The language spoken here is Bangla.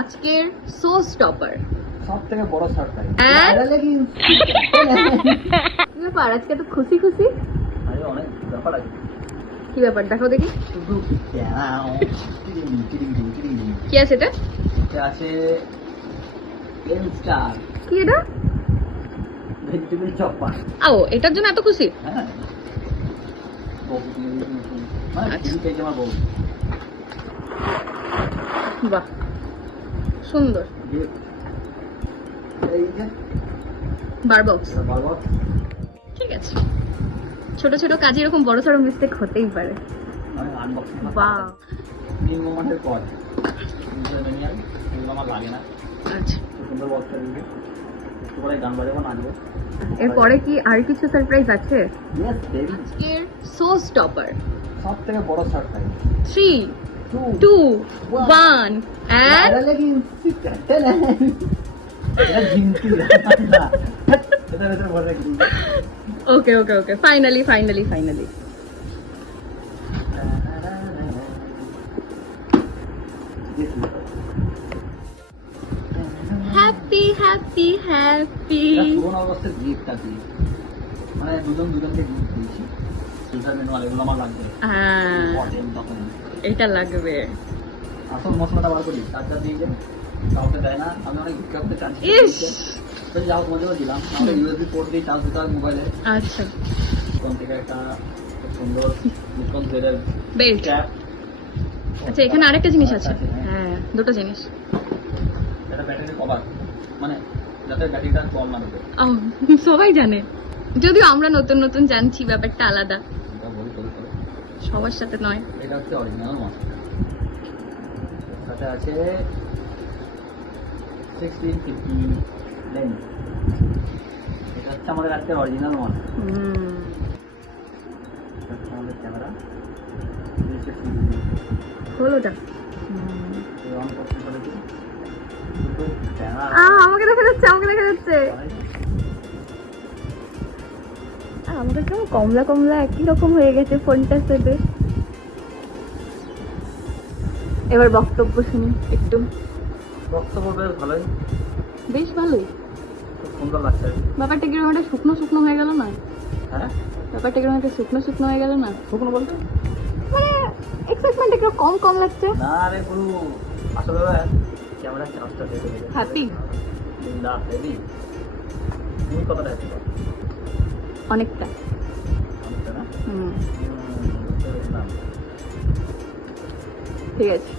আজকের শো স্টপার সবথেকে বড় সারপ্রাইজ। কি ব্যাপার আজকে তো খুশি খুশি? আরে অনেক ব্যাপার আছে। কি ব্যাপার দেখাও দেখি। শুধু কি আছে এটা? এটা আছে পেন স্টার কি এটা? Vegetable chopper. ও এটার জন্য এত খুশি? হ্যাঁ মানে আচ্ছা। ঠিক আছে আমার বউ। বাহ সুন্দর। এই যে বার বক্স। এটা বারবার ঠিক আছে, ছোট ছোট কাজে এরকম বড় সড়ো মিস্টেক হতেই পারে। আমি আনবক্সিং বাহ নিউ মোমেন্টের পর ম্যানুয়াল এগুলো আমার লাগে না। আচ্ছা, খুব সুন্দর বক্সটা দিবে। একটু পরে গান বাজাবো, নাচবো। এরপরে কি আর কিছু সারপ্রাইজ আছে? Yes baby. আজকের শো স্টপার সবথেকে বড় surprise. 3 2 1 and okay okay okay finally happy পুরোনো অবস্থার গিফটটা কি মানে দুজন দুজনকে গিফট দিয়েছি। সুইটার ম্যানুয়াল এগুলো আমার লাগবে। হ্যাঁ তখন এটা লাগবে। আসল মশলাটা বার করি, চার্জার দিয়ে যাবে, কাউকে দেয় না। আমি অনেক ভিক্ষা করতে চাচ্ছি, ইস যাও মজাও দিলাম। আমাদের ইউএসবি পোর্ট দিয়ে চার্জ দিতে হয় মোবাইলে। আচ্ছা ওখান থেকে একটা খুব সুন্দর নিকন জেলের বেল্ট। ক্যাপ। আচ্ছা এখানে আরেকটা জিনিস আছে। হ্যাঁ দুটো জিনিস। এটা ব্যাটারি কভার, মানে যাতে ব্যাটারিটা কম না ঢোকে। সবাই জানে, যদিও আমরা নতুন নতুন জানছি, ব্যাপারটা আলাদা, এটা বলি বলি বলি। সবার সাথে নয়। এটা হচ্ছে অরিজিনাল মাল। সাথে আছে 1650 লেন্স। এটা হচ্ছে আমাদের আজকের অরিজিনাল মাল। এটা হচ্ছে আমাদের ক্যামেরা। হলোটা অন করতে পারি কিন্তু ক্যামেরা আমাকে দেখা যাচ্ছে আমাদের কেমন কমলা কমলা একই রকম হয়ে গেছে ফোনটার সাথে। এবার বক্তব্য শুনি একটু। বক্তব্য বেশ ভালোই, বেশ ভালোই। খুব সুন্দর লাগছে। ব্যাপারটা কিরকম একটা শুকনো শুকনো হয়ে গেল না? হ্যাঁ ব্যাপারটা কিরকম একটা শুকনো শুকনো হয়ে গেল না? শুকনো বলতে মানে এক্সাইটমেন্ট একটু কম কম লাগছে। না রে পুরো আসলে ক্যামেরা চার্জটা শেষ হয়ে গেছে। হ্যাপি না হেভি। তুমি কতটা হ্যাপি? অনেকটা। অনেকটা না? হুম বুঝতে পেরেছিলাম। ঠিক আছে।